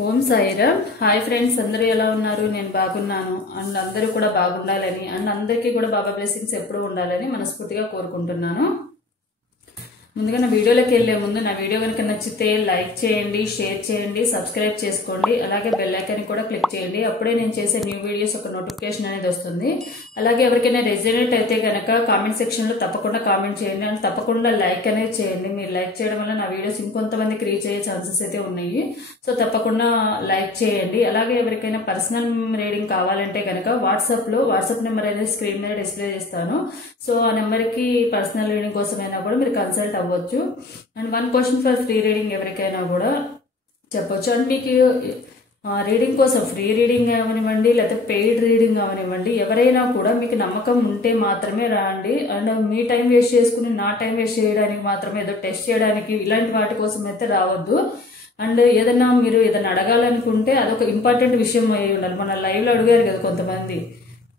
ఓం Sairam. Hi friends, అందరూ ఎలా ఉన్నారు? నేను బాగున్నాను. అండ్ అందరూ కూడా బాగుండాలని అండ్ అందరికీ కూడా బాబా బ్లెస్సింగ్స్ ఎప్పుడూ ఉండాలని మనస్ఫూర్తిగా కోరుకుంటున్నాను. ముందుగా నా వీడియోలోకి వెళ్లే ముందు నా వీడియో కనుక నచ్చితే లైక్ చేయండి, షేర్ చేయండి, సబ్స్క్రైబ్ చేసుకోండి. అలాగే బెల్ ఐకాన్ కూడా క్లిక్ చేయండి. అప్పుడే నేను చేసే న్యూ వీడియోస్ ఒక నోటిఫికేషన్ అనేది వస్తుంది. అలాగే ఎవరికైనా రెజనేట్ అయితే కనుక కామెంట్ సెక్షన్ లో తప్పకుండా కామెంట్ చేయండి అండ్ తప్పకుండా లైక్ అనేది చేయండి. మీరు లైక్ చేయడం వల్ల నా వీడియోస్ ఇంకొంతమందికి రీచ్ అయ్యే ఛాన్సెస్ అయితే ఉన్నాయి. సో తప్పకుండా లైక్ చేయండి. అలాగే ఎవరికైనా పర్సనల్ రీడింగ్ కావాలంటే కనుక వాట్సాప్ నెంబర్ అనేది స్క్రీన్ మీద డిస్ప్లే చేస్తాను. సో ఆ నెంబర్ కి పర్సనల్ రీడింగ్ కోసమైనా కూడా మీరు కన్సల్ట్ అవ్వచ్చు. And 1 question for free reading ఎవరికైనా కూడా చెప్పొచ్చు. అండ్ మీకు రీడింగ్ కోసం ఫ్రీ రీడింగ్ అవనివ్వండి లేకపోతే పెయిడ్ రీడింగ్ అవనివ్వండి, ఎవరైనా కూడా మీకు నమ్మకం ఉంటే మాత్రమే రాండి. అండ్ మీ టైం వేస్ట్ చేసుకుని నా టైం వేస్ట్ చేయడానికి మాత్రమే, ఏదో టెస్ట్ చేయడానికి ఇలాంటి వాటి కోసం అయితే రావద్దు. అండ్ మీరు ఏదైనా అడగాలనుకుంటే అదొక ఇంపార్టెంట్ విషయం అయి ఉండాలి. మన లైవ్ లో అడిగారు కదా కొంతమంది,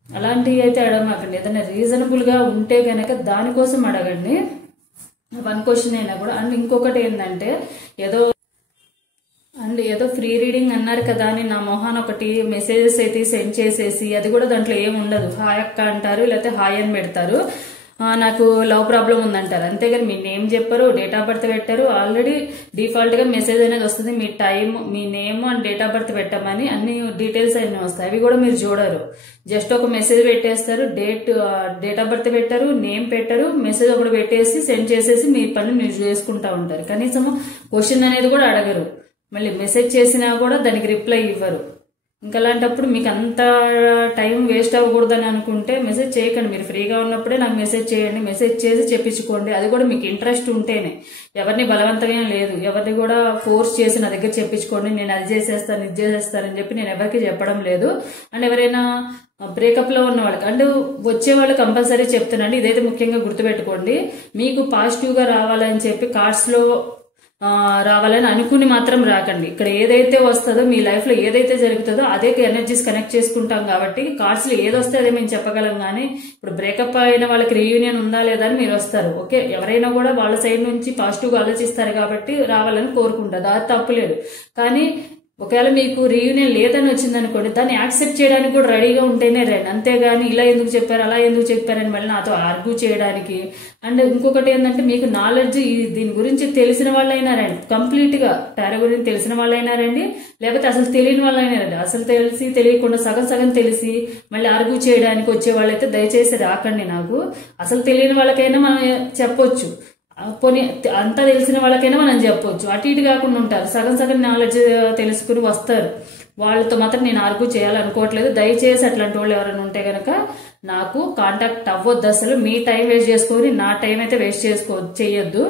అలాంటివి అయితే అడగమాకండి. ఏదైనా రీజనబుల్ గా ఉంటే గనక దానికోసం అడగండి, 1 క్వశ్చన్ అయినా కూడా. అండ్ ఇంకొకటి ఏంటంటే ఏదో ఫ్రీ రీడింగ్ అన్నారు కదా అని నా మొహాన్ ఒకటి మెసేజెస్ అయితే సెండ్ చేసేసి, అది కూడా దాంట్లో ఏమి ఉండదు. హాయ్ అక్క అంటారు, లేకపోతే హాయ్ అని పెడతారు, నాకు లవ్ ప్రాబ్లం ఉందంటారు. అంతేగాని మీ నేమ్ చెప్పారు, డేట్ ఆఫ్ బర్త్ పెట్టారు. ఆల్రెడీ డిఫాల్ట్ గా మెసేజ్ అనేది వస్తుంది, మీ టైం, మీ name and date of birth పెట్టమని అన్ని డీటెయిల్స్ అన్ని వస్తాయి. అవి కూడా మీరు చూడరు, జస్ట్ ఒక మెసేజ్ పెట్టేస్తారు, డేట్ ఆఫ్ బర్త్ పెట్టారు, నేమ్ పెట్టారు, మెసేజ్ ఒకటి పెట్టేసి సెండ్ చేసేసి మీ పని మీరు చేసుకుంటా ఉంటారు. కనీసం క్వశ్చన్ అనేది కూడా అడగరు. మళ్ళీ మెసేజ్ చేసినా కూడా దానికి రిప్లై ఇవ్వరు. ఇంకా అలాంటప్పుడు మీకు అంత టైం వేస్ట్ అవ్వకూడదని అనుకుంటే మెసేజ్ చేయకండి. మీరు ఫ్రీగా ఉన్నప్పుడే నాకు మెసేజ్ చేయండి, మెసేజ్ చేసి చెప్పించుకోండి. అది కూడా మీకు ఇంట్రెస్ట్ ఉంటేనే, ఎవరిని బలవంతంగా లేదు, ఎవరిని కూడా ఫోర్స్ చేసి నా దగ్గర చెప్పించుకోండి, నేను అది చేసేస్తాను ఇది చేసేస్తానని చెప్పి నేను ఎవరికి చెప్పడం లేదు. అండ్ ఎవరైనా బ్రేకప్ లో ఉన్న వాళ్ళకి అండ్ వచ్చే వాళ్ళు కంపల్సరీ చెప్తున్నాండి, ఇదైతే ముఖ్యంగా గుర్తుపెట్టుకోండి. మీకు పాజిటివ్ గా రావాలని చెప్పి కార్డ్స్ లో రావాలని అనుకుని మాత్రం రాకండి. ఇక్కడ ఏదైతే వస్తుందో, మీ లైఫ్ లో ఏదైతే జరుగుతుందో అదే ఎనర్జీస్ కనెక్ట్ చేసుకుంటాం కాబట్టి కార్డ్స్ లో ఏదొస్తే అదే మేము చెప్పగలం. కానీ ఇప్పుడు బ్రేకప్ అయిన వాళ్ళకి రీయూనియన్ ఉందా లేదా అని మీరు వస్తారు. ఓకే, ఎవరైనా కూడా వాళ్ళ సైడ్ నుంచి పాజిటివ్ గా ఆలోచిస్తారు కాబట్టి రావాలని కోరుకుంటారు, అది తప్పులేదు. కానీ ఒకవేళ మీకు రీయూనియన్ లేదని వచ్చింది అనుకోండి, దాన్ని యాక్సెప్ట్ చేయడానికి కూడా రెడీగా ఉంటేనే రండి. అంతేగాని ఇలా ఎందుకు చెప్పారు అలా ఎందుకు చెప్పారని మళ్ళీ నాతో ఆర్గ్యూ చేయడానికి. అండ్ ఇంకొకటి ఏంటంటే, మీకు నాలెడ్జ్ దీని గురించి తెలిసిన వాళ్ళైనా రండి, కంప్లీట్ గా టారో గురించి తెలిసిన వాళ్ళైనా రండి, లేకపోతే అసలు తెలియని వాళ్ళైనా రండి. అసలు తెలిసి తెలియకుండా సగం తెలిసి మళ్ళీ ఆర్గ్యూ చేయడానికి వచ్చే వాళ్ళైతే దయచేసి రాకండి. నాకు అసలు తెలియని వాళ్ళకైనా మనం చెప్పొచ్చు, పోనీ అంతా తెలిసిన వాళ్ళకైనా మనం చెప్పొచ్చు. అటు ఇటు కాకుండా ఉంటారు, సగం నాలెడ్జ్ తెలుసుకుని వస్తారు. వాళ్ళతో మాత్రం నేను ఆర్గ్యూ చేయాలనుకోవట్లేదు. దయచేసి అట్లాంటి వాళ్ళు ఎవరైనా ఉంటే గనక నాకు కాంటాక్ట్ అవ్వద్దు. అసలు మీ టైం వేస్ట్ చేసుకొని నా టైం అయితే వేస్ట్ చేయొద్దు.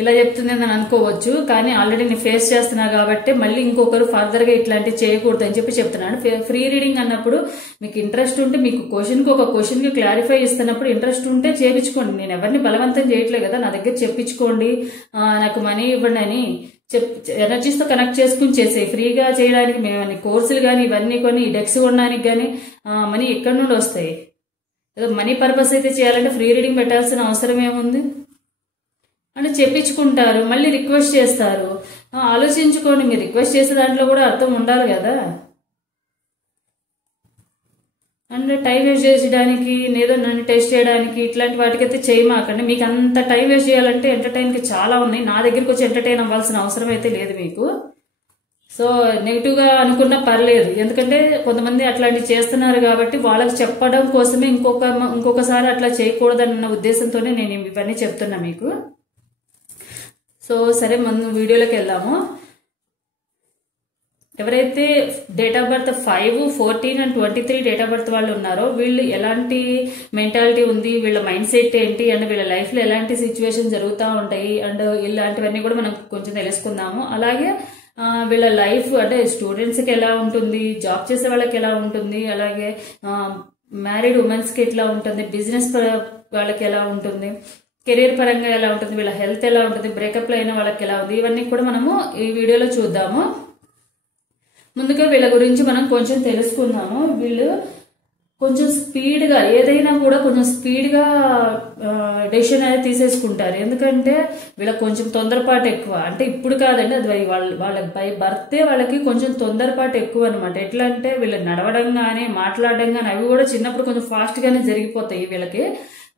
ఇలా చెప్తుంది అని అనుకోవచ్చు, కానీ ఆల్రెడీ నేను ఫేస్ చేస్తున్నా కాబట్టి మళ్ళీ ఇంకొకరు ఫర్దర్ గా ఇట్లాంటివి చేయకూడదు అని చెప్పి చెప్తున్నాను. ఫ్రీ రీడింగ్ అన్నప్పుడు మీకు ఇంట్రెస్ట్ ఉంటే, మీకు ఒక క్వశ్చన్ కి క్లారిఫై ఇస్తున్నప్పుడు ఇంట్రెస్ట్ ఉంటే చేయించుకోండి. నేను ఎవరిని బలవంతం చేయట్లేదు కదా, నా దగ్గర చెప్పించుకోండి, నాకు మనీ ఇవ్వండి అని ఎనర్జీస్ తో కనెక్ట్ చేసుకుని చేసే. ఫ్రీగా చేయడానికి మేము కోర్సులు కానీ ఇవన్నీ కొన్ని డెక్స్ కొనడానికి కానీ మనీ ఎక్కడి నుండి వస్తాయి? ఏదో మనీ పర్పస్ అయితే చేయాలంటే ఫ్రీ రీడింగ్ పెట్టాల్సిన అవసరం ఏముంది అని చెప్పించుకుంటారు, మళ్ళీ రిక్వెస్ట్ చేస్తారు. ఆలోచించుకోండి, మీరు రిక్వెస్ట్ చేసే దాంట్లో కూడా అర్థం ఉండాలి కదా. అండ్ టైం వేస్ట్ చేయడానికి, ఏదో నన్ను టెస్ట్ చేయడానికి ఇట్లాంటి వాటికైతే చేయమాకండి. మీకు అంత టైం వేస్ట్ చేయాలంటే ఎంటర్టైన్కి చాలా ఉన్నాయి, నా దగ్గరికి వచ్చి ఎంటర్టైన్ అవ్వాల్సిన అవసరం అయితే లేదు మీకు. సో నెగిటివ్ గా అనుకున్నా పర్లేదు, ఎందుకంటే కొంతమంది అట్లాంటివి చేస్తున్నారు కాబట్టి వాళ్ళకి చెప్పడం కోసమే ఇంకొకసారి అట్లా చేయకూడదన్న ఉద్దేశంతోనే నేను ఇవన్నీ చెప్తున్నా మీకు. సో సరే, మనం వీడియోలోకి వెళ్దాము. ఎవరైతే date of birth 5, 14 and 23 date of birth వాళ్ళు ఉన్నారో వీళ్ళు ఎలాంటి మెంటాలిటీ ఉంది, వీళ్ళ మైండ్ సెట్ ఏంటి, అండ్ వీళ్ళ లైఫ్ లో ఎలాంటి సిచ్యువేషన్ జరుగుతూ ఉంటాయి అండ్ ఇలాంటివన్నీ కూడా మనం కొంచెం తెలుసుకుందాము. అలాగే వీళ్ళ లైఫ్ అంటే స్టూడెంట్స్ కి ఎలా ఉంటుంది, జాబ్ చేసే వాళ్ళకి ఎలా ఉంటుంది, అలాగే మ్యారీడ్ ఉమెన్స్ కి ఎట్లా ఉంటుంది, బిజినెస్ వాళ్ళకి ఎలా ఉంటుంది, కెరీర్ పరంగా ఎలా ఉంటుంది, వీళ్ళ హెల్త్ ఎలా ఉంటుంది, బ్రేకప్ లో అయిన వాళ్ళకి ఎలా ఉంది, ఇవన్నీ కూడా మనము ఈ వీడియోలో చూద్దాము. ముందుగా వీళ్ళ గురించి మనం కొంచెం తెలుసుకుందాము. వీళ్ళు కొంచెం స్పీడ్గా ఏదైనా కూడా కొంచెం స్పీడ్గా డెసిషన్ అనేది తీసేసుకుంటారు. ఎందుకంటే వీళ్ళకి కొంచెం తొందరపాటు ఎక్కువ. అంటే ఇప్పుడు కాదండి, అది వాళ్ళకి బై బర్తే వాళ్ళకి కొంచెం తొందరపాటు ఎక్కువ అనమాట. ఎట్లా అంటే వీళ్ళు నడవడం కానీ మాట్లాడడం కానీ అవి కూడా చిన్నప్పుడు కొంచెం ఫాస్ట్గానే జరిగిపోతాయి వీళ్ళకి.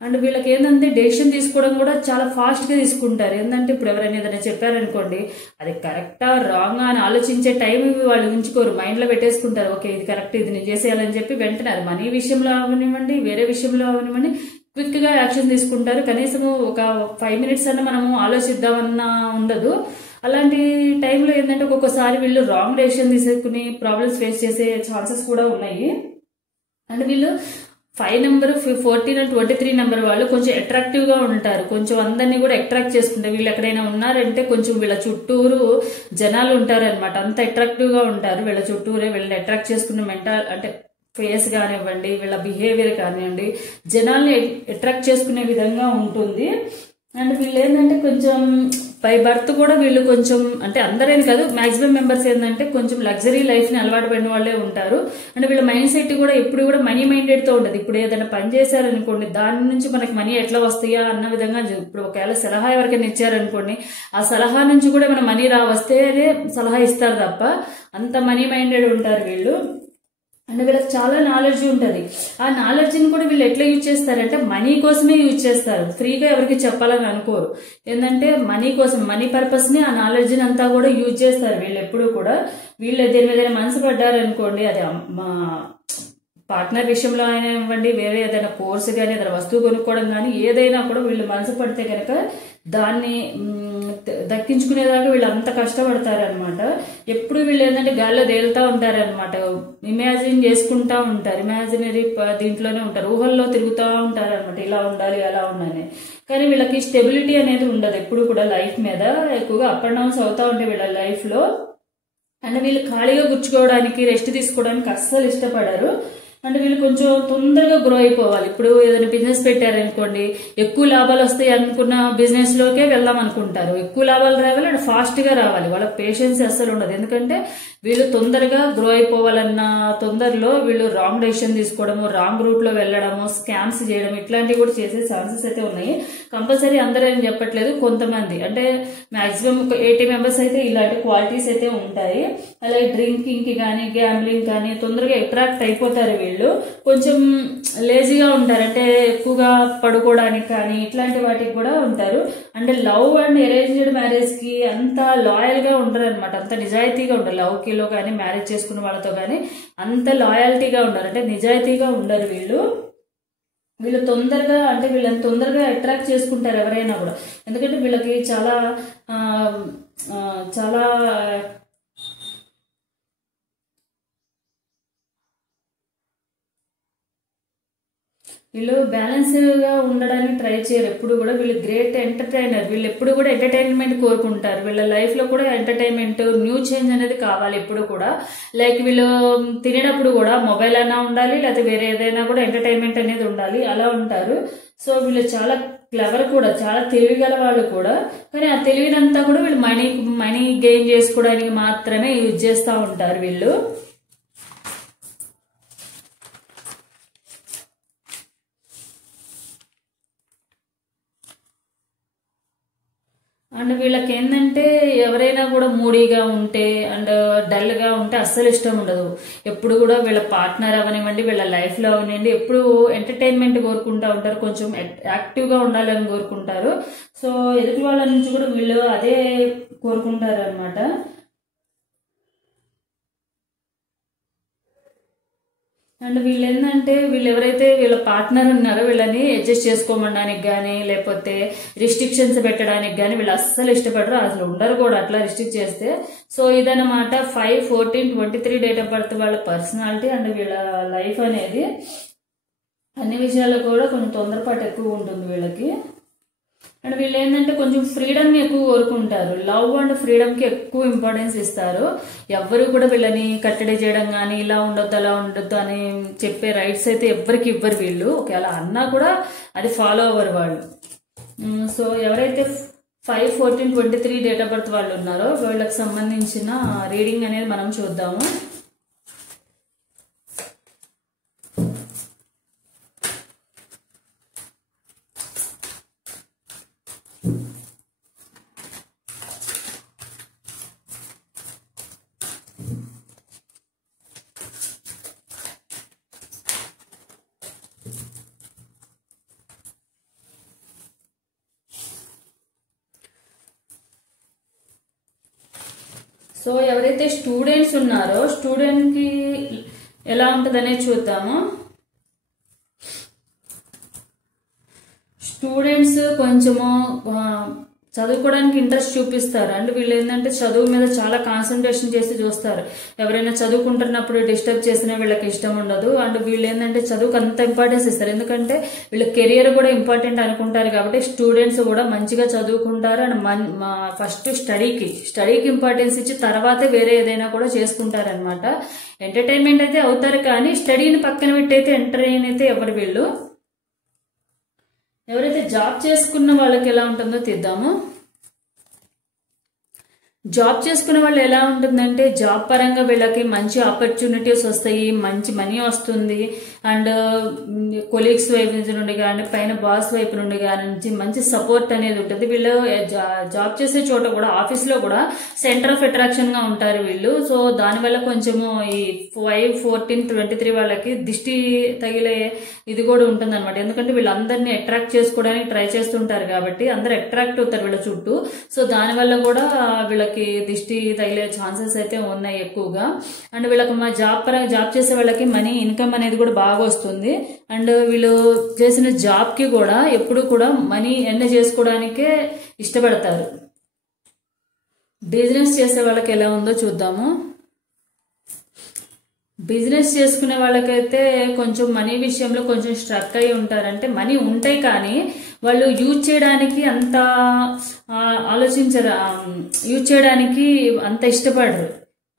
అండ్ వీళ్ళకి ఏంటంటే డెసిషన్ తీసుకోవడం కూడా చాలా ఫాస్ట్గా తీసుకుంటారు. ఏంటంటే ఇప్పుడు ఎవరైనా ఏదైనా చెప్పారనుకోండి, అది కరెక్టా రాంగా అని ఆలోచించే టైం వాళ్ళు ఉంచుకోరు, మైండ్లో పెట్టేసుకుంటారు. ఓకే ఇది కరెక్ట్, ఇది నేను చేసేయాలని చెప్పి వెంటనే అది మనీ విషయంలో అవనివ్వండి, వేరే విషయంలో అవనివ్వండి, క్విక్గా యాక్షన్ తీసుకుంటారు. కనీసం ఒక 5 minutes అన్న మనము ఆలోచిద్దామన్నా ఉండదు. అలాంటి టైంలో ఏంటంటే ఒక్కొక్కసారి వీళ్ళు రాంగ్ డెసిషన్ తీసుకుని ప్రాబ్లమ్స్ ఫేస్ చేసే ఛాన్సెస్ కూడా ఉన్నాయి. అండ్ వీళ్ళు 5 నెంబర్ 14 అండ్ 23 నెంబర్ వాళ్ళు కొంచెం అట్రాక్టివ్ గా ఉంటారు. కొంచెం అందరినీ కూడా అట్రాక్ట్ చేసుకుంటారు. వీళ్ళు ఎక్కడైనా ఉన్నారంటే కొంచెం వీళ్ళ చుట్టూరు జనాలు ఉంటారనమాట. అంత అట్రాక్టివ్ గా ఉంటారు. వీళ్ళ చుట్టూరే వీళ్ళని అట్రాక్ట్ చేసుకున్న మెంటల్ అంటే ఫేస్ కానివ్వండి, వీళ్ళ బిహేవియర్ కానివ్వండి, జనాల్ని అట్రాక్ట్ చేసుకునే విధంగా ఉంటుంది. అండ్ వీళ్ళు ఏంటంటే కొంచెం బై బర్త్ కూడా వీళ్ళు కొంచెం అంటే అందరేం కాదు, మాక్సిమం మెంబర్స్ ఏంటంటే కొంచెం లగ్జరీ లైఫ్ ని అలవాటు పడిన వాళ్ళే ఉంటారు. అంటే వీళ్ళ మైండ్ సెట్ కూడా ఎప్పుడు కూడా మనీ మైండెడ్ తో ఉండదు. ఇప్పుడు ఏదైనా పని చేశారనుకోండి, దాని నుంచి మనకి మనీ ఎట్లా వస్తాయా అన్న విధంగా, ఇప్పుడు ఒకవేళ సలహా ఎవరికైనా ఇచ్చారనుకోండి, ఆ సలహా నుంచి కూడా మన మనీ వస్తేనే సలహా ఇస్తారు తప్ప, అంత మనీ మైండెడ్ ఉంటారు వీళ్ళు. అంటే వీళ్ళకి చాలా నాలెడ్జ్ ఉంటుంది. ఆ నాలెడ్జ్ని కూడా వీళ్ళు ఎట్లా యూజ్ చేస్తారంటే మనీ కోసమే యూజ్ చేస్తారు. ఫ్రీగా ఎవరికి చెప్పాలని అనుకోరు. ఏంటంటే మనీ కోసం, మనీ పర్పస్ ని ఆ నాలెడ్జ్ని అంతా కూడా యూజ్ చేస్తారు వీళ్ళు ఎప్పుడు కూడా. వీళ్ళు దేని మీద మనసు పడ్డారనుకోండి, అది మా పార్ట్నర్ విషయంలో అయినా ఇవ్వండి, వేరే ఏదైనా కోర్సు కానీ ఏదైనా వస్తువు కొనుక్కోవడం కానీ ఏదైనా కూడా వీళ్ళు మనసు పడితే కనుక దాన్ని దక్కించుకునేదాకా వీళ్ళు అంత కష్టపడతారనమాట. ఎప్పుడు వీళ్ళు ఏంటంటే గాల్లో తేలుతూ ఉంటారనమాట. ఇమాజిన్ చేసుకుంటా ఉంటారు, ఇమాజినరీ దీంట్లోనే ఉంటారు, ఊహల్లో తిరుగుతూ ఉంటారు అనమాట. ఇలా ఉండాలి అలా ఉండాలి. కానీ వీళ్ళకి స్టెబిలిటీ అనేది ఉండదు ఎప్పుడు కూడా లైఫ్ మీద. ఎక్కువగా అప్ అండ్ డౌన్స్ అవుతూ ఉంటాయి వీళ్ళ లైఫ్ లో. అంటే వీళ్ళు ఖాళీగా కూర్చుకోవడానికి, రెస్ట్ తీసుకోవడానికి అస్సలు ఇష్టపడరు. అంటే వీళ్ళు కొంచెం తొందరగా గ్రో అయిపోవాలి. ఇప్పుడు ఏదైనా బిజినెస్ పెట్టారనుకోండి, ఎక్కువ లాభాలు వస్తాయి అనుకున్న బిజినెస్ లోకే వెళ్దాం అనుకుంటారు. ఎక్కువ లాభాలు రావాలి, అంటే ఫాస్ట్ గా రావాలి. వాళ్ళకి పేషెన్స్ అస్సలు ఉండదు. ఎందుకంటే వీళ్ళు తొందరగా గ్రో అయిపోవాలన్న తొందరలో వీళ్ళు రాంగ్ డెసిషన్ తీసుకోవడము, రాంగ్ రూట్ లో వెళ్ళడము, స్కామ్స్ చేయడం, ఇట్లాంటివి కూడా చేసే ఛాన్సెస్ అయితే ఉన్నాయి. కంపల్సరీ అందరూ ఏం చెప్పట్లేదు, కొంతమంది అంటే మాక్సిమం ఒక 80 మెంబర్స్ అయితే ఇలాంటి క్వాలిటీస్ అయితే ఉంటాయి. అలాగే డ్రింకింగ్ కి కానీ, గ్యాంబ్లింగ్ కానీ తొందరగా అట్రాక్ట్ అయిపోతారు వీళ్ళు. కొంచెం లేజీగా ఉంటారు, అంటే ఎక్కువగా పడుకోవడానికి కానీ ఇట్లాంటి వాటికి కూడా ఉంటారు. అంటే లవ్ అండ్ అరేంజ్డ్ మ్యారేజ్ కి అంత లాయల్ గా ఉంటారు అనమాట. అంత నిజాయితీగా ఉంటారు. లవ్ కిలో కానీ మ్యారేజ్ చేసుకున్న వాళ్ళతో కానీ అంత లాయల్టీగా ఉండరు, అంటే నిజాయితీగా ఉండరు వీళ్ళు. వీళ్ళు తొందరగా అంటే వీళ్ళని తొందరగా అట్రాక్ట్ చేసుకుంటారు ఎవరైనా కూడా. ఎందుకంటే వీళ్ళకి చాలా చాలా వీళ్ళు బ్యాలెన్స్ గా ఉండడానికి ట్రై చేయరు ఎప్పుడు కూడా. వీళ్ళు గ్రేట్ ఎంటర్టైనర్. వీళ్ళు ఎప్పుడు కూడా ఎంటర్టైన్మెంట్ కోరుకుంటారు. వీళ్ళ లైఫ్ లో కూడా ఎంటర్టైన్మెంట్, న్యూ చేంజ్ అనేది కావాలి ఎప్పుడు కూడా. లైక్ వీళ్ళు తినేటప్పుడు కూడా మొబైల్ అయినా ఉండాలి, లేకపోతే వేరే ఏదైనా కూడా ఎంటర్టైన్మెంట్ అనేది ఉండాలి, అలా ఉంటారు. సో వీళ్ళు చాలా క్లవర్ కూడా, చాలా తెలివిగల వాళ్ళు కూడా. కానీ ఆ తెలివినంతా కూడా వీళ్ళు మనీ గెయిన్ చేసుకోవడానికి మాత్రమే యూజ్ చేస్తూ ఉంటారు వీళ్ళు. అండ్ వీళ్ళకి ఏంటంటే ఎవరైనా కూడా మూడీగా ఉంటే అండ్ డల్ గా ఉంటే అస్సలు ఇష్టం ఉండదు. ఎప్పుడు కూడా వీళ్ళ పార్ట్నర్ అవనివ్వండి, వీళ్ళ లైఫ్ లో అవనివ్వండి, ఎప్పుడు ఎంటర్టైన్మెంట్ కోరుకుంటా ఉంటారు, కొంచెం యాక్టివ్ గా ఉండాలని కోరుకుంటారు. సో ఎదుటి వాళ్ళ నుంచి కూడా వీళ్ళు అదే కోరుకుంటారు అనమాట. అండ్ వీళ్ళు ఏంటంటే వీళ్ళు ఎవరైతే వీళ్ళ పార్ట్నర్ ఉన్నారో వీళ్ళని అడ్జస్ట్ చేసుకోమనడానికి కానీ, లేకపోతే రిస్ట్రిక్షన్స్ పెట్టడానికి కానీ వీళ్ళు అస్సలు ఇష్టపడరు, అసలు ఉండరు కూడా అట్లా రిస్ట్రిక్ట్ చేస్తే. సో ఇదన్నమాట 5/14/23 డేట్ ఆఫ్ బర్త్ వాళ్ళ పర్సనాలిటీ. అండ్ వీళ్ళ లైఫ్ అనేది అన్ని విషయాల్లో కూడా కొంచెం తొందరపాటు ఎక్కువ ఉంటుంది వీళ్ళకి. అండ్ వీళ్ళు ఏంటంటే కొంచెం ఫ్రీడమ్ ని ఎక్కువ కోరుకుంటారు. లవ్ అండ్ ఫ్రీడమ్ కి ఎక్కువ ఇంపార్టెన్స్ ఇస్తారు. ఎవరు కూడా వీళ్ళని కట్టడి చేయడం కానీ, ఇలా ఉండొద్దు అలా ఉండొద్దు అని చెప్పే రైట్స్ అయితే ఎవరికి ఇవ్వరు వీళ్ళు. ఒకవేళ అన్నా కూడా అది ఫాలో అవ్వరు వాళ్ళు. సో ఎవరైతే 5/14/23 డేట్ ఆఫ్ బర్త్ వాళ్ళు ఉన్నారో వీళ్ళకి సంబంధించిన రీడింగ్ అనేది మనం చూద్దాము. సో ఎవరైతే స్టూడెంట్స్ ఉన్నారో స్టూడెంట్ కి ఎలా ఉంటుందనే చూద్దాము. స్టూడెంట్స్ కొంచెము చదువుకోవడానికి ఇంట్రెస్ట్ చూపిస్తారు. అండ్ వీళ్ళు ఏంటంటే చదువు మీద చాలా కాన్సన్ట్రేషన్ చేసి చూస్తారు. ఎవరైనా చదువుకుంటున్నప్పుడు డిస్టర్బ్ చేసినా వీళ్ళకి ఇష్టం ఉండదు. అండ్ వీళ్ళు ఏంటంటే చదువుకు అంత ఇంపార్టెన్స్ ఇస్తారు, ఎందుకంటే వీళ్ళ కెరియర్ కూడా ఇంపార్టెంట్ అనుకుంటారు. కాబట్టి స్టూడెంట్స్ కూడా మంచిగా చదువుకుంటారు. అండ్ ఫస్ట్ స్టడీకి ఇంపార్టెన్స్ ఇచ్చి తర్వాతే వేరే ఏదైనా కూడా చేసుకుంటారు అనమాట. ఎంటర్టైన్మెంట్ అయితే అవుతారు, కానీ స్టడీని పక్కన పెట్టయితే ఎంటర్టైన్ అయితే ఎవరు వీళ్ళు. ఎవరైతే జాబ్ చేసుకున్న వాళ్ళకి ఎలా ఉంటుందో తీద్దాము. జాబ్ చేసుకునే వాళ్ళు ఎలా ఉంటుందంటే జాబ్ పరంగా వీళ్ళకి మంచి ఆపర్చునిటీస్ వస్తాయి, మంచి మనీ వస్తుంది. అండ్ కొలీగ్స్ వైపు నుండి కానీ పైన బాస్ వైపు నుండి కానీ మంచి సపోర్ట్ అనేది ఉంటుంది. వీళ్ళు జాబ్ చేసే చోట కూడా ఆఫీస్లో కూడా సెంటర్ ఆఫ్ అట్రాక్షన్ గా ఉంటారు వీళ్ళు. సో దానివల్ల కొంచెము ఈ 5, 14, 23 వాళ్ళకి దిష్టి తగిలే ఇది కూడా ఉంటుంది అనమాట. ఎందుకంటే వీళ్ళందరినీ అట్రాక్ట్ చేసుకోవడానికి ట్రై చేస్తుంటారు కాబట్టి అందరు అట్రాక్ట్ అవుతారు వీళ్ళ చుట్టూ. సో దానివల్ల కూడా వీళ్ళకి దిష్టి తగిలే ఛాన్సెస్ అయితే ఉన్నాయి ఎక్కువగా. అండ్ వీళ్ళకి మా జాబ్ చేసే వాళ్ళకి మనీ ఇన్కమ్ అనేది కూడా బాగా వస్తుంది. అండ్ వీళ్ళు చేసిన జాబ్ కి కూడా ఎప్పుడు కూడా మనీ ఎర్న్ చేసుకోవడానికే ఇష్టపడతారు. బిజినెస్ చేసే వాళ్ళకి ఎలా ఉందో చూద్దాము. బిజినెస్ చేసుకునే వాళ్ళకైతే కొంచెం మనీ విషయంలో కొంచెం స్ట్రక్ అయి ఉంటారు. అంటే మనీ ఉంటాయి కానీ వాళ్ళు యూజ్ చేయడానికి అంత ఆలోచించరు, యూజ్ చేయడానికి అంత ఇష్టపడరు.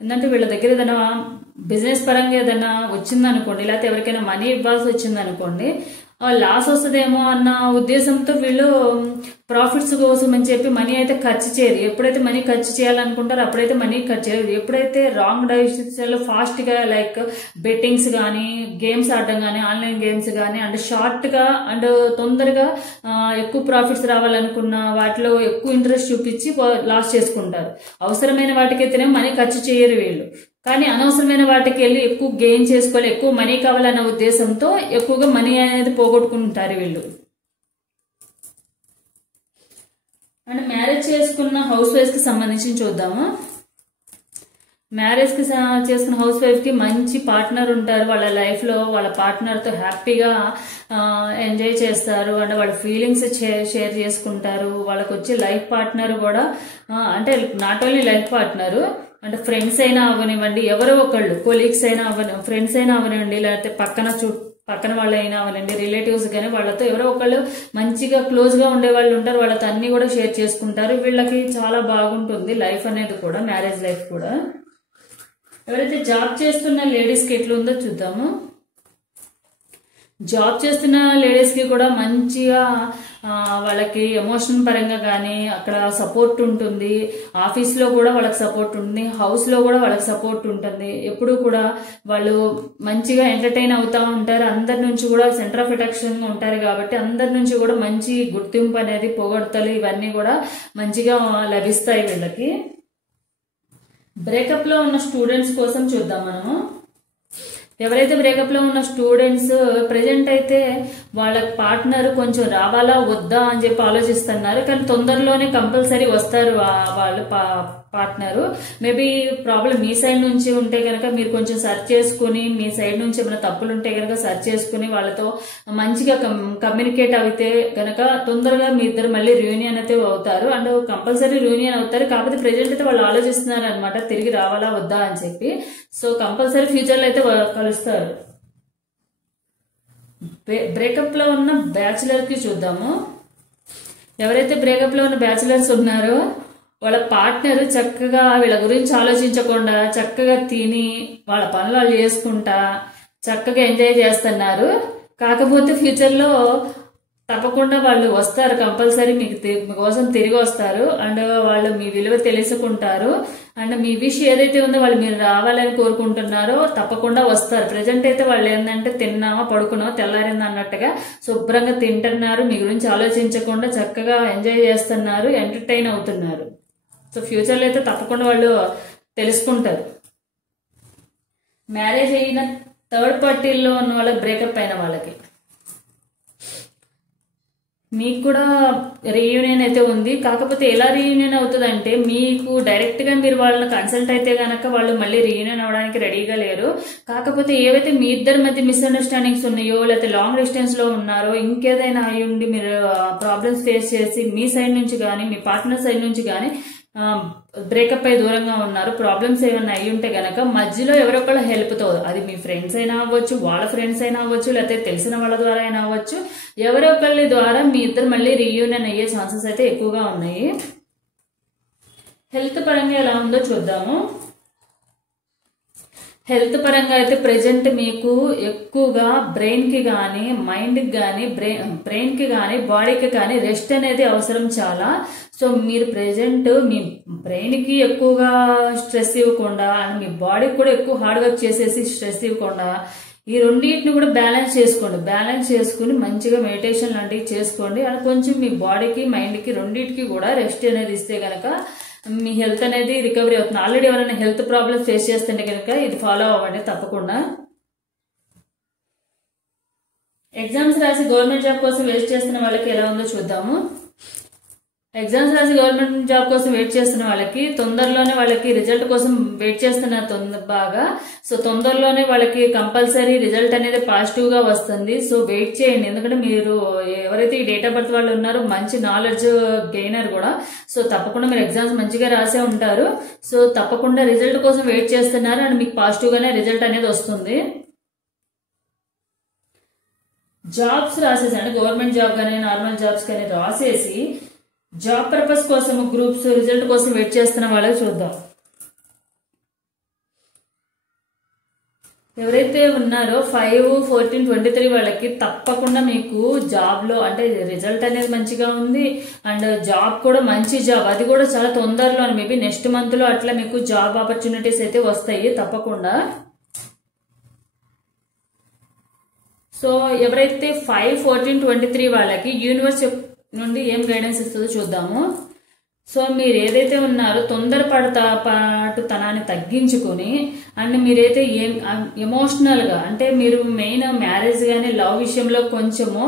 ఎందుకంటే వీళ్ళ దగ్గర ఏదైనా బిజినెస్ పరంగా ఏదైనా వచ్చిందనుకోండి, లేకపోతే ఎవరికైనా మనీ ఇవ్వాల్సి వచ్చిందనుకోండి, లాస్ వస్తుందేమో అన్న ఉద్దేశంతో వీళ్ళు ప్రాఫిట్స్ కోసం అని చెప్పి మనీ అయితే ఖర్చు చేయరు. ఎప్పుడైతే మనీ ఖర్చు చేయాలనుకుంటారో అప్పుడైతే మనీ ఖర్చు చేయరు. ఎప్పుడైతే రాంగ్ డెసిషన్స్ ఫాస్ట్ గా లైక్ బెట్టింగ్స్ కానీ, గేమ్స్ ఆడడం కానీ, ఆన్లైన్ గేమ్స్ కానీ, అండ్ షార్ట్ గా అండ్ తొందరగా ఎక్కువ ప్రాఫిట్స్ రావాలనుకున్న వాటిలో ఎక్కువ ఇంట్రెస్ట్ చూపించి లాస్ చేసుకుంటారు. అవసరమైన వాటికైతేనే మనీ ఖర్చు చేయరు వీళ్ళు, కానీ అనవసరమైన వాటికి వెళ్ళి ఎక్కువ గెయిన్ చేసుకోవాలి, ఎక్కువ మనీ కావాలన్న ఉద్దేశంతో ఎక్కువగా మనీ అనేది పోగొట్టుకుంటారు వీళ్ళు. అండ్ మ్యారేజ్ చేసుకున్న హౌస్ వైఫ్ కి సంబంధించి చూద్దాము. మ్యారేజ్ కి చేసుకున్న హౌస్ వైఫ్ కి మంచి పార్ట్నర్ ఉంటారు. వాళ్ళ లైఫ్ లో వాళ్ళ పార్ట్నర్ తో హ్యాపీగా ఎంజాయ్ చేస్తారు. అండ్ వాళ్ళ ఫీలింగ్స్ షేర్ చేసుకుంటారు. వాళ్ళకి వచ్చే లైఫ్ పార్ట్నర్ కూడా అంటే నాట్ ఓన్లీ లైఫ్ పార్ట్నర్, అంటే ఫ్రెండ్స్ అయినా అవనివ్వండి, ఎవరో ఒకళ్ళు కొలీగ్స్ అయినా ఫ్రెండ్స్ అయినా అవనివ్వండి, లేకపోతే పక్కన వాళ్ళు అయినా అవనండి, రిలేటివ్స్ కానీ వాళ్ళతో ఎవరో ఒకళ్ళు మంచిగా క్లోజ్ గా ఉండే వాళ్ళు ఉంటారు. వాళ్ళతో అన్ని కూడా షేర్ చేసుకుంటారు. వీళ్ళకి చాలా బాగుంటుంది లైఫ్ అనేది కూడా, మ్యారేజ్ లైఫ్ కూడా. ఎవరైతే జాబ్ చేస్తున్న లేడీస్ కి ఎట్లుందో చూద్దాము. జాబ్ చేస్తున్న లేడీస్ కి కూడా మంచిగా వాళ్ళకి ఎమోషన్ పరంగా కానీ అక్కడ సపోర్ట్ ఉంటుంది. ఆఫీస్ లో కూడా వాళ్ళకి సపోర్ట్ ఉంటుంది, హౌస్ లో కూడా వాళ్ళకి సపోర్ట్ ఉంటుంది. ఎప్పుడు కూడా వాళ్ళు మంచిగా ఎంటర్టైన్ అవుతా ఉంటారు. అందరి నుంచి కూడా సెంటర్ ఆఫ్ అట్రాక్షన్ గా ఉంటారు. కాబట్టి అందరి నుంచి కూడా మంచి గుర్తింపు అనేది, పొగడ్తలు ఇవన్నీ కూడా మంచిగా లభిస్తాయి వీళ్ళకి. బ్రేకప్ లో ఉన్న స్టూడెంట్స్ కోసం చూద్దాం మనము. ఎవరైతే బ్రేకప్ లో ఉన్న స్టూడెంట్స్ ప్రెజెంట్ అయితే వాళ్ళ పార్ట్నర్ కొంచెం రావాలా వద్దా అని చెప్పి ఆలోచిస్తున్నారు, కానీ తొందరలోనే కంపల్సరీ వస్తారు వాళ్ళ పార్ట్నర్. మేబీ ప్రాబ్లం మీ సైడ్ నుంచి ఉంటే కనుక మీరు కొంచెం సెర్చ్ చేసుకుని, మీ సైడ్ నుంచి ఏమైనా తప్పులు ఉంటే కనుక సెర్చ్ చేసుకుని వాళ్ళతో మంచిగా కమ్యూనికేట్ అయితే కనుక తొందరగా మీ ఇద్దరు మళ్ళీ రియూనియన్ అయితే అవుతారు. అండ్ కంపల్సరీ రియూనియన్ అవుతారు. కాకపోతే ప్రెజెంట్ అయితే వాళ్ళు ఆలోచిస్తున్నారు అనమాట, తిరిగి రావాలా వద్దా అని చెప్పి. సో కంపల్సరీ ఫ్యూచర్ లో అయితే కలుస్తారు. బ్రేకప్ లో ఉన్న బ్యాచులర్ కి చూద్దాము. ఎవరైతే బ్రేకప్ లో ఉన్న బ్యాచులర్స్ ఉన్నారో వాళ్ళ పార్ట్నర్ చక్కగా వీళ్ళ గురించి ఆలోచించకుండా చక్కగా తిని వాళ్ళ పనులు వాళ్ళు చేసుకుంటా చక్కగా ఎంజాయ్ చేస్తున్నారు. కాకపోతే ఫ్యూచర్ లో తప్పకుండా వాళ్ళు వస్తారు, కంపల్సరీ మీకోసం తిరిగి వస్తారు. అండ్ వాళ్ళు మీ విలువ తెలుసుకుంటారు. అండ్ మీ విష్ ఏదైతే ఉందో వాళ్ళు మీరు రావాలని కోరుకుంటున్నారో తప్పకుండా వస్తారు. ప్రజెంట్ అయితే వాళ్ళు ఏంటంటే తిన్నామా పడుకున్నామా తెల్లారింది అన్నట్టుగా శుభ్రంగా తింటున్నారు, మీ గురించి ఆలోచించకుండా చక్కగా ఎంజాయ్ చేస్తున్నారు, ఎంటర్టైన్ అవుతున్నారు. సో ఫ్యూచర్ లో అయితే తప్పకుండా వాళ్ళు తెలుసుకుంటారు. మ్యారేజ్ అయిన థర్డ్ పార్టీలో ఉన్న వాళ్ళకి, బ్రేకప్ అయిన వాళ్ళకి మీకు కూడా రీయూనియన్ అయితే ఉంది. కాకపోతే ఎలా రీయూనియన్ అవుతుంది అంటే, మీకు డైరెక్ట్ గా మీరు వాళ్ళని కన్సల్ట్ అయితే గనక వాళ్ళు మళ్ళీ రీయూనియన్ అవడానికి రెడీగా లేరు. కాకపోతే ఏవైతే మీ ఇద్దరి మధ్య మిస్అండర్స్టాండింగ్స్ ఉన్నాయో, లేకపోతే లాంగ్ డిస్టెన్స్ లో ఉన్నారో, ఇంకేదైనా అయి ఉండి మీరు ప్రాబ్లమ్స్ ఫేస్ చేసి మీ సైడ్ నుంచి కానీ మీ పార్ట్నర్ సైడ్ నుంచి కానీ బ్రేకప్ అయి దూరంగా ఉన్నారు, ప్రాబ్లమ్స్ ఏమైనా అయి ఉంటే గనక మధ్యలో ఎవరొకళ్ళ హెల్ప్తో, అది మీ ఫ్రెండ్స్ అయినా అవ్వచ్చు, వాళ్ళ ఫ్రెండ్స్ అయినా అవ్వచ్చు, లేకపోతే తెలిసిన వాళ్ళ ద్వారా అయినా అవ్వచ్చు, ఎవరో ఒకళ్ళ ద్వారా మీ ఇద్దరు మళ్ళీ రీయూనియన్ అయ్యే ఛాన్సెస్ అయితే ఎక్కువగా ఉన్నాయి. హెల్త్ పరంగా ఎలా ఉందో చూద్దాము. హెల్త్ పరంగా అయితే ప్రెజెంట్ మీకు ఎక్కువగా బ్రెయిన్ కి కానీ మైండ్ కి కానీ బ్రెయిన్ కి కానీ బాడీకి కానీ రెస్ట్ అనేది అవసరం చాలా. సో మీరు ప్రెజెంట్ మీ బ్రెయిన్ కి ఎక్కువగా స్ట్రెస్ ఇవ్వకుండా అండ్ మీ బాడీకి కూడా ఎక్కువ హార్డ్ వర్క్ చేసేసి స్ట్రెస్ ఇవ్వకుండా ఈ రెండింటిని కూడా బ్యాలెన్స్ చేసుకోండి. బ్యాలెన్స్ చేసుకుని మంచిగా మెడిటేషన్ లాంటివి చేసుకోండి. అది కొంచెం మీ బాడీకి మైండ్కి రెండింటికి కూడా రెస్ట్ అనేది ఇస్తే గనక మీ హెల్త్ అనేది రికవరీ అవుతుంది. ఆల్రెడీ ఎవరైనా హెల్త్ ప్రాబ్లమ్స్ ఫేస్ చేస్తుంటే కనుక ఇది ఫాలో అవ్వండి తప్పకుండా. ఎగ్జామ్స్ రాసి గవర్నమెంట్ జాబ్ కోసం వెయిట్ చేస్తున్న వాళ్ళకి ఎలా ఉందో చూద్దాము. ఎగ్జామ్స్ రాసి గవర్నమెంట్ జాబ్ కోసం వెయిట్ చేస్తున్న వాళ్ళకి తొందరలోనే వాళ్ళకి రిజల్ట్ కోసం వెయిట్ చేస్తున్న బాగా. సో తొందరలోనే వాళ్ళకి కంపల్సరీ రిజల్ట్ అనేది పాజిటివ్ గా వస్తుంది. సో వెయిట్ చేయండి. ఎందుకంటే మీరు ఎవరైతే ఈ డేట్ ఆఫ్ బర్త్ వాళ్ళు ఉన్నారో మంచి నాలెడ్జ్ గెయినర్ కూడా. సో తప్పకుండా మీరు ఎగ్జామ్స్ మంచిగా రాసే ఉంటారు. సో తప్పకుండా రిజల్ట్ కోసం వెయిట్ చేస్తున్నారు అండ్ మీకు పాజిటివ్ గానే రిజల్ట్ అనేది వస్తుంది. జాబ్స్ రాసేసి అంటే గవర్నమెంట్ జాబ్ కానీ నార్మల్ జాబ్స్ కానీ రాసేసి జాబ్ పర్పస్ కోసం గ్రూప్స్ రిజల్ట్ కోసం వెయిట్ చేస్తున్న వాళ్ళకి చూద్దాం. ఎవరైతే ఉన్నారో 5, 14, 23 వాళ్ళకి తప్పకుండా మీకు జాబ్ లో అంటే రిజల్ట్ అనేది మంచిగా ఉంది అండ్ జాబ్ కూడా మంచి జాబ్, అది కూడా చాలా తొందరలో మేబీ నెక్స్ట్ మంత్ లో అట్లా మీకు జాబ్ ఆపర్చునిటీస్ అయితే వస్తాయి తప్పకుండా. సో ఎవరైతే 5, 14, 23 వాళ్ళకి యూనివర్స్ నుండి ఏం గైడెన్స్ ఇస్తుందో చూద్దాము. సో మీరు ఏదైతే ఉన్నారో తొందరపాటుతనాన్ని తగ్గించుకొని అండ్ మీరైతే ఎమోషనల్ గా అంటే మీరు మెయిన్ మ్యారేజ్ గానీ లవ్ విషయంలో కొంచెము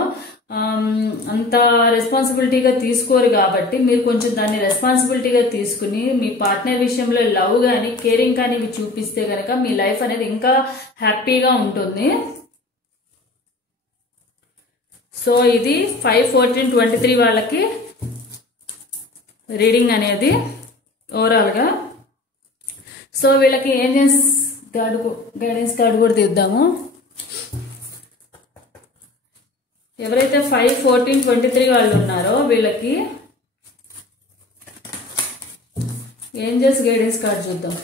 అంత రెస్పాన్సిబిలిటీగా తీసుకోరు కాబట్టి మీరు కొంచెం దాన్ని రెస్పాన్సిబిలిటీగా తీసుకుని మీ పార్ట్నర్ విషయంలో లవ్ గానీ కేరింగ్ కానీ ఇవి చూపిస్తే గనక మీ లైఫ్ అనేది ఇంకా హ్యాపీగా ఉంటుంది. సో ఇది 5, 14, 23 వాళ్ళకి రీడింగ్ అనేది ఓవరాల్ గా. సో వీళ్ళకి గైడెన్స్ కార్డు కూడా తీద్దాము. ఎవరైతే 5, 14, 23 వాళ్ళు ఉన్నారో వీళ్ళకి ఏంజెల్స్ గైడెన్స్ కార్డు చూద్దాం.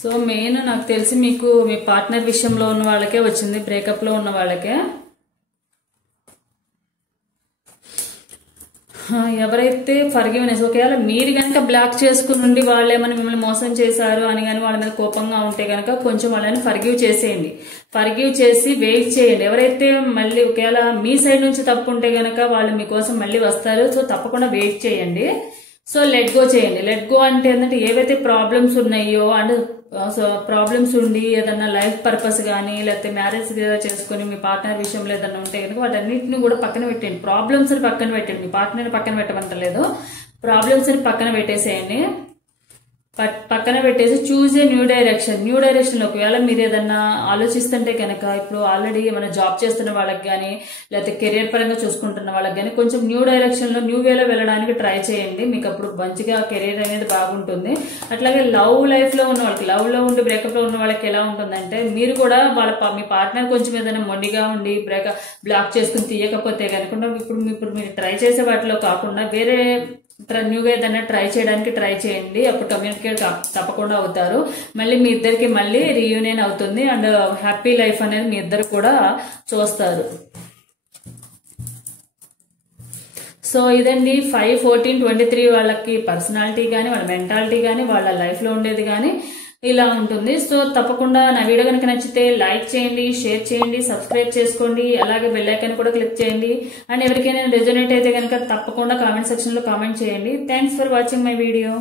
సో మెయిన్ నాకు తెలిసి మీకు మీ పార్ట్నర్ విషయంలో ఉన్న వాళ్ళకే వచ్చింది, బ్రేకప్ లో ఉన్న వాళ్ళకే. ఎవరైతే ఫర్గివ్నెస్, ఒకవేళ మీరు కనుక బ్లాక్ చేసుకుని ఉండి వాళ్ళు ఏమైనా మిమ్మల్ని మోసం చేశారు అని కానీ వాళ్ళ మీద కోపంగా ఉంటే కనుక కొంచెం వాళ్ళని ఫర్గివ్ చేసేయండి. ఫర్గివ్ చేసి వెయిట్ చేయండి. ఎవరైతే మళ్ళీ ఒకవేళ మీ సైడ్ నుంచి తప్పు ఉంటే కనుక వాళ్ళు మీకోసం మళ్ళీ వస్తారు. సో తప్పకుండా వెయిట్ చేయండి. సో లెట్ గో చేయండి. లెట్ గో అంటే ఏంటంటే ఏవైతే ప్రాబ్లమ్స్ ఉన్నాయో అండ్ సో ప్రాబ్లమ్స్ ఉండి ఏదన్నా లైఫ్ పర్పస్ కానీ లేకపోతే మ్యారేజ్ చేసుకుని మీ పార్ట్నర్ విషయంలో ఏదన్నా ఉంటే కనుక వాటన్నిటిని కూడా పక్కన పెట్టండి. ప్రాబ్లమ్స్ ని పక్కన పెట్టండి, మీ పార్ట్నర్ పక్కన పెట్టమంటలేదు, ప్రాబ్లమ్స్ ని పక్కన పెట్టేసేయండి. పక్కన పెట్టేసి choose a new direction. New direction ఒకవేళ మీరు ఏదన్నా ఆలోచిస్తుంటే కనుక ఇప్పుడు ఆల్రెడీ ఏమైనా జాబ్ చేస్తున్న వాళ్ళకి కానీ లేకపోతే కెరియర్ పరంగా చూసుకుంటున్న వాళ్ళకి కానీ కొంచెం న్యూ డైరెక్షన్ లో న్యూ వేలో వెళ్ళడానికి ట్రై చేయండి. మీకు అప్పుడు మంచిగా కెరియర్ అనేది బాగుంటుంది. అట్లాగే లవ్ లైఫ్ లో ఉన్న వాళ్ళకి, లవ్ లో ఉండి బ్రేకప్ లో ఉన్న వాళ్ళకి ఎలా ఉంటుందంటే మీరు కూడా మీ పార్ట్నర్ కొంచెం ఏదైనా మొండిగా ఉండి బ్లాక్ చేసుకుని తీయకపోతే కనుక ఇప్పుడు మీరు ట్రై చేసే వాటిలో కాకుండా వేరే న్యూగా ఏదైనా ట్రై చేయడానికి ట్రై చేయండి. అప్పుడు కమ్యూనికేట్ తప్పకుండా అవుతారు. మళ్ళీ మీ ఇద్దరికి మళ్ళీ రీయూనియన్ అవుతుంది అండ్ హ్యాపీ లైఫ్ అనేది మీ ఇద్దరు కూడా చూస్తారు. సో ఇదండి 5, 14, 23 వాళ్ళకి పర్సనాలిటీ కానీ వాళ్ళ మెంటాలిటీ కానీ వాళ్ళ లైఫ్ లో ఉండేది కానీ. ఇలా ఉంటుంది. సో తప్పకుండా నా వీడియో కనుక నచ్చితే లైక్ చేయండి, షేర్ చేయండి, సబ్స్క్రైబ్ చేసుకోండి, అలాగే బెల్ ఐకాన్ కూడా క్లిక్ చేయండి. అండ్ ఎవరికైనా రెజొనేట్ అయితే కనుక తప్పకుండా కామెంట్ సెక్షన్ లో కామెంట్ చేయండి. Thanks for watching my video.